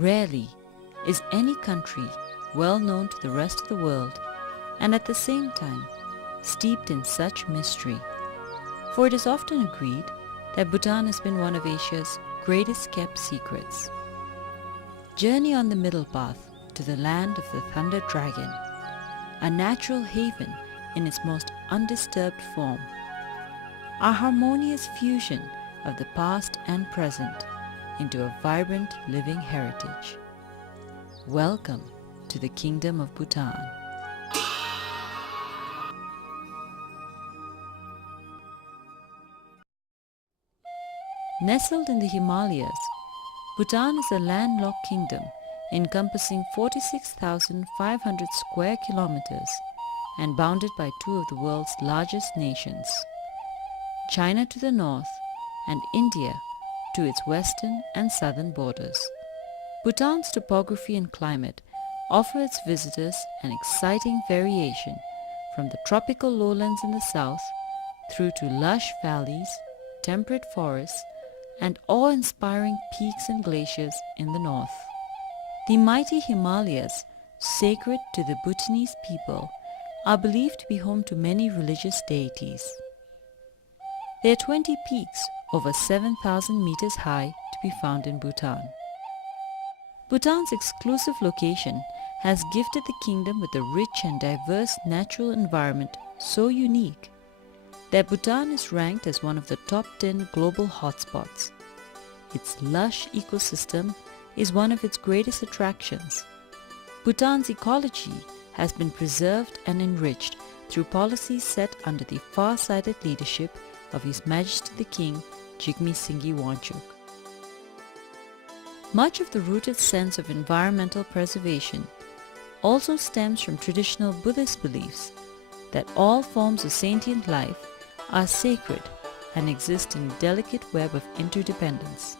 Rarely is any country well known to the rest of the world and at the same time steeped in such mystery. For it is often agreed that Bhutan has been one of Asia's greatest kept secrets. Journey on the middle path to the land of the Thunder Dragon, a natural haven in its most undisturbed form, a harmonious fusion of the past and present into a vibrant living heritage. Welcome to the Kingdom of Bhutan. Nestled in the Himalayas, Bhutan is a landlocked kingdom encompassing 46,500 square kilometers and bounded by two of the world's largest nations, China to the north and India to its western and southern borders. Bhutan's topography and climate offer its visitors an exciting variation from the tropical lowlands in the south through to lush valleys, temperate forests, and awe-inspiring peaks and glaciers in the north. The mighty Himalayas, sacred to the Bhutanese people, are believed to be home to many religious deities. There are 20 peaks over 7,000 meters high to be found in Bhutan. Bhutan's exclusive location has gifted the kingdom with a rich and diverse natural environment so unique that Bhutan is ranked as one of the top 10 global hotspots. Its lush ecosystem is one of its greatest attractions. Bhutan's ecology has been preserved and enriched through policies set under the far-sighted leadership of His Majesty the King Jigme Singye Wanchuk. Much of the rooted sense of environmental preservation also stems from traditional Buddhist beliefs that all forms of sentient life are sacred and exist in a delicate web of interdependence.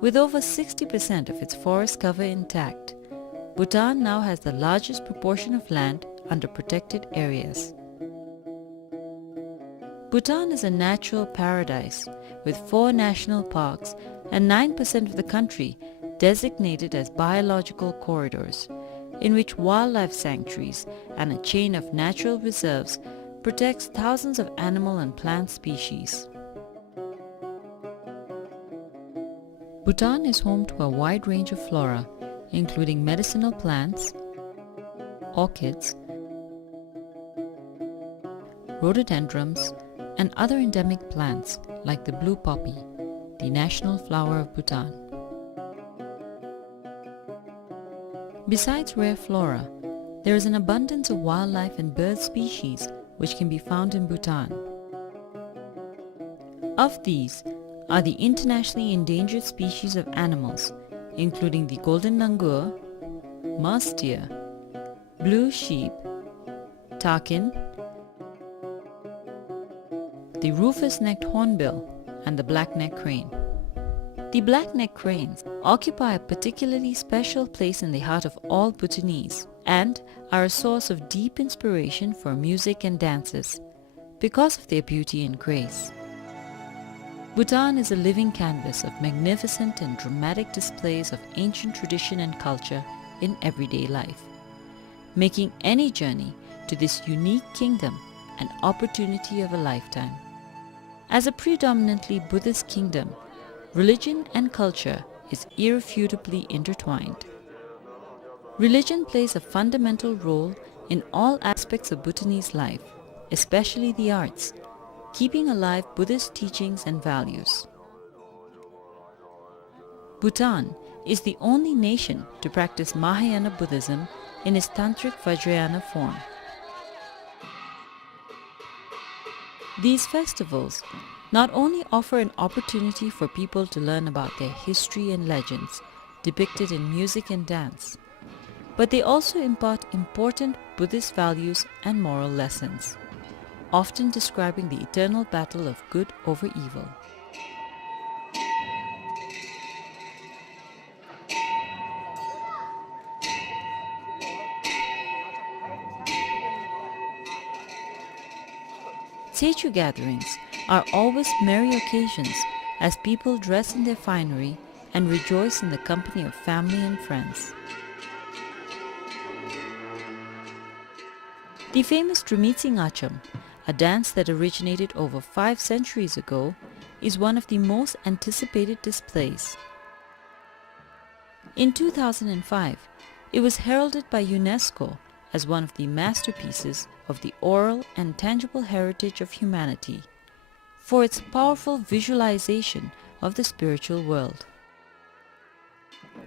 With over 60% of its forest cover intact, Bhutan now has the largest proportion of land under protected areas. Bhutan is a natural paradise with 4 national parks and 9% of the country designated as biological corridors, in which wildlife sanctuaries and a chain of natural reserves protects thousands of animal and plant species. Bhutan is home to a wide range of flora, including medicinal plants, orchids, rhododendrons, and other endemic plants like the blue poppy, the national flower of Bhutan. Besides rare flora, there is an abundance of wildlife and bird species which can be found in Bhutan. Of these are the internationally endangered species of animals, including the golden langur, mouse deer, blue sheep, takin, the rufous-necked hornbill, and the black-necked crane. The black-necked cranes occupy a particularly special place in the heart of all Bhutanese and are a source of deep inspiration for music and dances because of their beauty and grace. Bhutan is a living canvas of magnificent and dramatic displays of ancient tradition and culture in everyday life, making any journey to this unique kingdom an opportunity of a lifetime. As a predominantly Buddhist kingdom, religion and culture is irrefutably intertwined. Religion plays a fundamental role in all aspects of Bhutanese life, especially the arts, keeping alive Buddhist teachings and values. Bhutan is the only nation to practice Mahayana Buddhism in its Tantric Vajrayana form. These festivals not only offer an opportunity for people to learn about their history and legends depicted in music and dance, but they also impart important Buddhist values and moral lessons, often describing the eternal battle of good over evil. Techu gatherings are always merry occasions as people dress in their finery and rejoice in the company of family and friends. The famous Trumitsing Acham, a dance that originated over 5 centuries ago, is one of the most anticipated displays. In 2005, it was heralded by UNESCO as one of the masterpieces of the oral and tangible heritage of humanity for its powerful visualization of the spiritual world.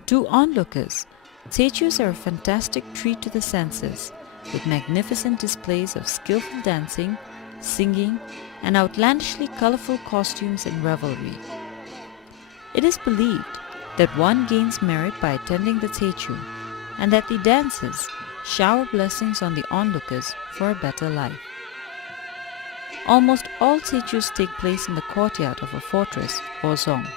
To onlookers, Techus are a fantastic treat to the senses, with magnificent displays of skillful dancing, singing, and outlandishly colorful costumes and revelry. It is believed that one gains merit by attending the Techu, and that the dancers shower blessings on the onlookers for a better life. Almost all Techus take place in the courtyard of a fortress or zong.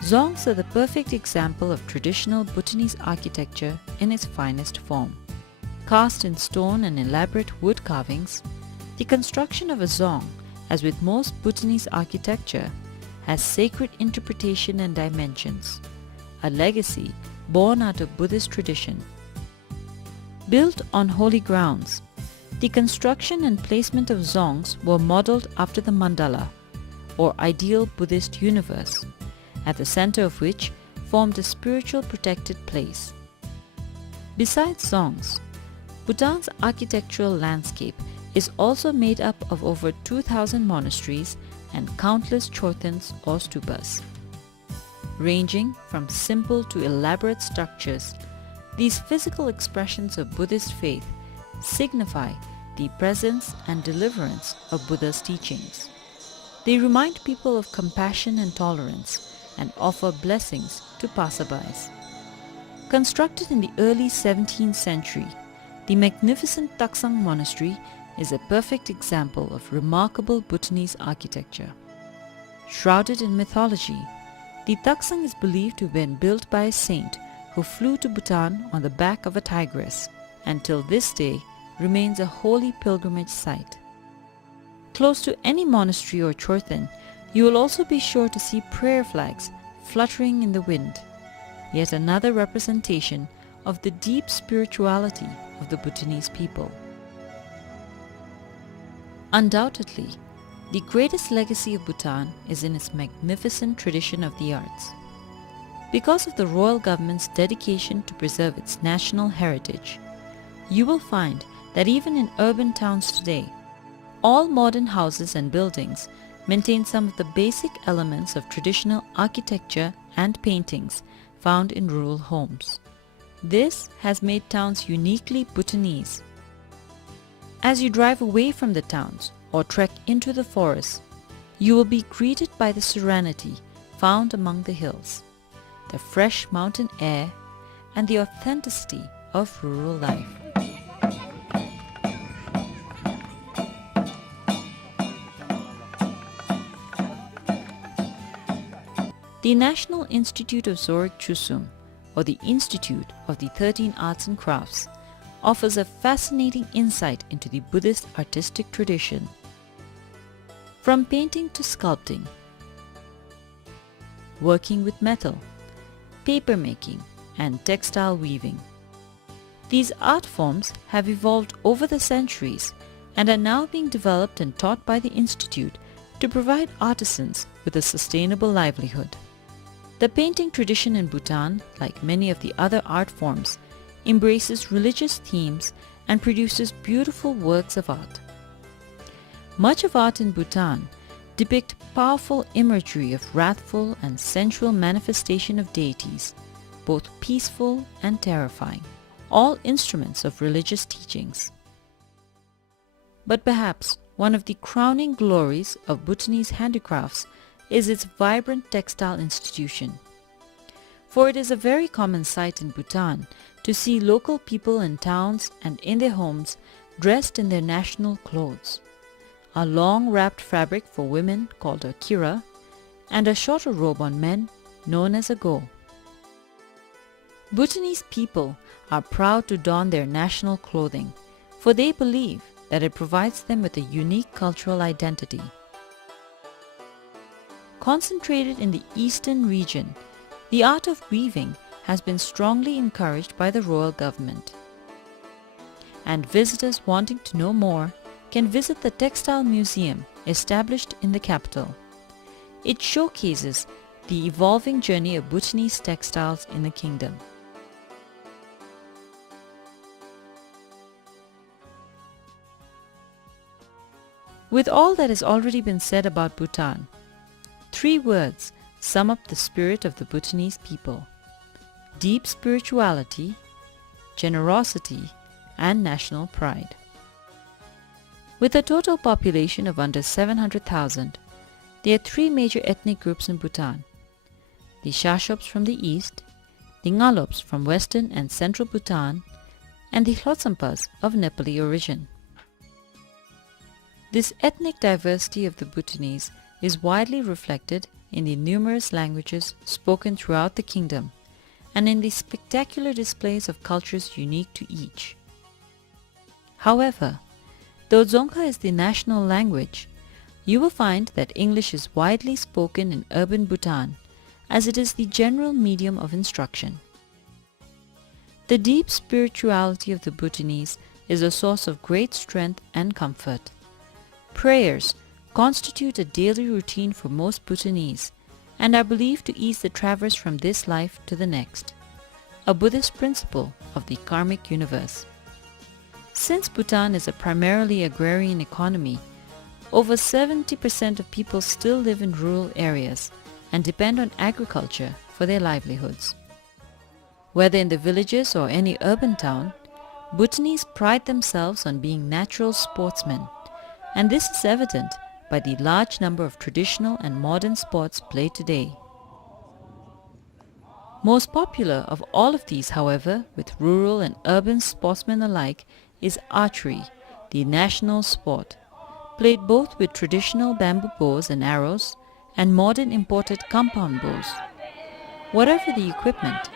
Zongs are the perfect example of traditional Bhutanese architecture in its finest form. Cast in stone and elaborate wood carvings, the construction of a zong, as with most Bhutanese architecture, has sacred interpretation and dimensions, a legacy born out of Buddhist tradition. Built on holy grounds, the construction and placement of zongs were modeled after the mandala, or ideal Buddhist universe, at the center of which formed a spiritual protected place. Besides zongs, Bhutan's architectural landscape is also made up of over 2,000 monasteries and countless chortens or stupas. Ranging from simple to elaborate structures, these physical expressions of Buddhist faith signify the presence and deliverance of Buddha's teachings. They remind people of compassion and tolerance and offer blessings to passerbys. Constructed in the early 17th century, the magnificent Taksang Monastery is a perfect example of remarkable Bhutanese architecture. Shrouded in mythology, the Taksang is believed to have been built by a saint who flew to Bhutan on the back of a tigress, and till this day remains a holy pilgrimage site. Close to any monastery or chorten, you will also be sure to see prayer flags fluttering in the wind, yet another representation of the deep spirituality of the Bhutanese people. Undoubtedly, the greatest legacy of Bhutan is in its magnificent tradition of the arts. Because of the royal government's dedication to preserve its national heritage, you will find that even in urban towns today, all modern houses and buildings maintain some of the basic elements of traditional architecture and paintings found in rural homes. This has made towns uniquely Bhutanese. As you drive away from the towns or trek into the forests, you will be greeted by the serenity found among the hills, the fresh mountain air, and the authenticity of rural life. The National Institute of Zorik Chusum, or the Institute of the 13 Arts and Crafts, offers a fascinating insight into the Buddhist artistic tradition. From painting to sculpting, working with metal, paper making, and textile weaving. These art forms have evolved over the centuries and are now being developed and taught by the Institute to provide artisans with a sustainable livelihood. The painting tradition in Bhutan, like many of the other art forms, embraces religious themes and produces beautiful works of art. Much of art in Bhutan depict powerful imagery of wrathful and sensual manifestation of deities, both peaceful and terrifying, all instruments of religious teachings. But perhaps one of the crowning glories of Bhutanese handicrafts is its vibrant textile institution. For it is a very common sight in Bhutan to see local people in towns and in their homes dressed in their national clothes, a long wrapped fabric for women called a kira, and a shorter robe on men known as a go. Bhutanese people are proud to don their national clothing, for they believe that it provides them with a unique cultural identity. Concentrated in the eastern region, the art of weaving has been strongly encouraged by the royal government. And visitors wanting to know more can visit the Textile Museum established in the capital. It showcases the evolving journey of Bhutanese textiles in the kingdom. With all that has already been said about Bhutan, 3 words sum up the spirit of the Bhutanese people: deep spirituality, generosity, and national pride. With a total population of under 700,000, there are 3 major ethnic groups in Bhutan: the Shashops from the east, the Ngalops from western and central Bhutan, and the Hlotsampas of Nepali origin. This ethnic diversity of the Bhutanese is widely reflected in the numerous languages spoken throughout the kingdom and in the spectacular displays of cultures unique to each. However, though Dzongkha is the national language, you will find that English is widely spoken in urban Bhutan, as it is the general medium of instruction. The deep spirituality of the Bhutanese is a source of great strength and comfort. Prayers constitute a daily routine for most Bhutanese and are believed to ease the traverse from this life to the next, a Buddhist principle of the karmic universe. Since Bhutan is a primarily agrarian economy, over 70% of people still live in rural areas and depend on agriculture for their livelihoods. Whether in the villages or any urban town, Bhutanese pride themselves on being natural sportsmen, and this is evident by the large number of traditional and modern sports played today. Most popular of all of these, however, with rural and urban sportsmen alike, is archery, the national sport, played both with traditional bamboo bows and arrows and modern imported compound bows. Whatever the equipment,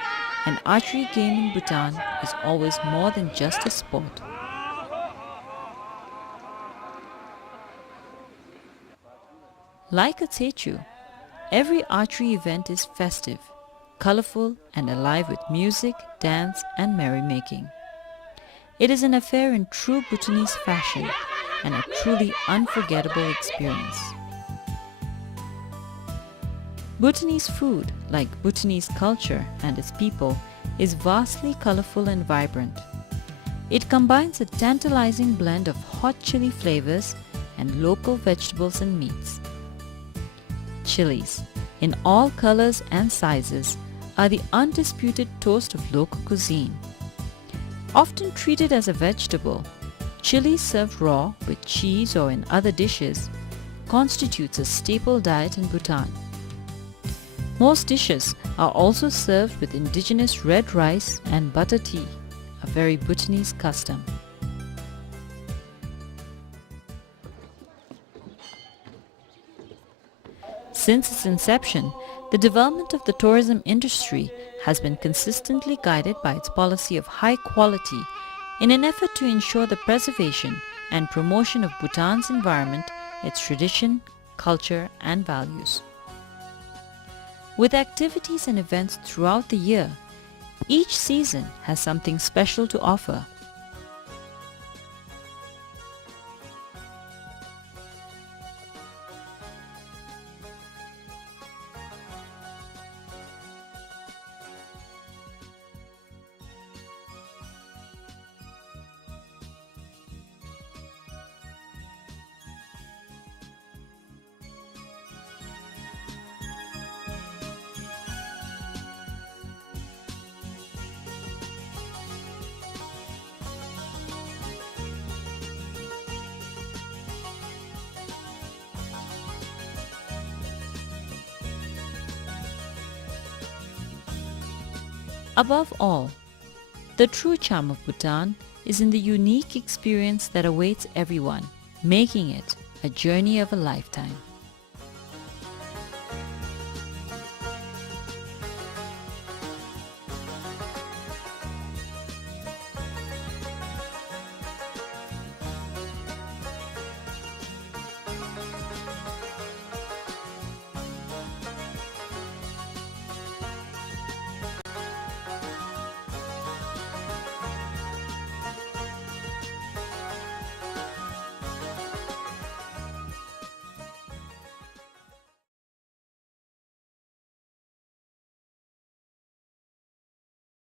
an archery game in Bhutan is always more than just a sport. Like a Techu, every archery event is festive, colorful, and alive with music, dance, and merrymaking. It is an affair in true Bhutanese fashion and a truly unforgettable experience. Bhutanese food, like Bhutanese culture and its people, is vastly colorful and vibrant. It combines a tantalizing blend of hot chili flavors and local vegetables and meats. Chilies, in all colors and sizes, are the undisputed toast of local cuisine. Often treated as a vegetable, chili served raw with cheese or in other dishes constitutes a staple diet in Bhutan. Most dishes are also served with indigenous red rice and butter tea, a very Bhutanese custom. Since its inception, the development of the tourism industry has been consistently guided by its policy of high quality in an effort to ensure the preservation and promotion of Bhutan's environment, its tradition, culture, and values. With activities and events throughout the year, each season has something special to offer. Above all, the true charm of Bhutan is in the unique experience that awaits everyone, making it a journey of a lifetime.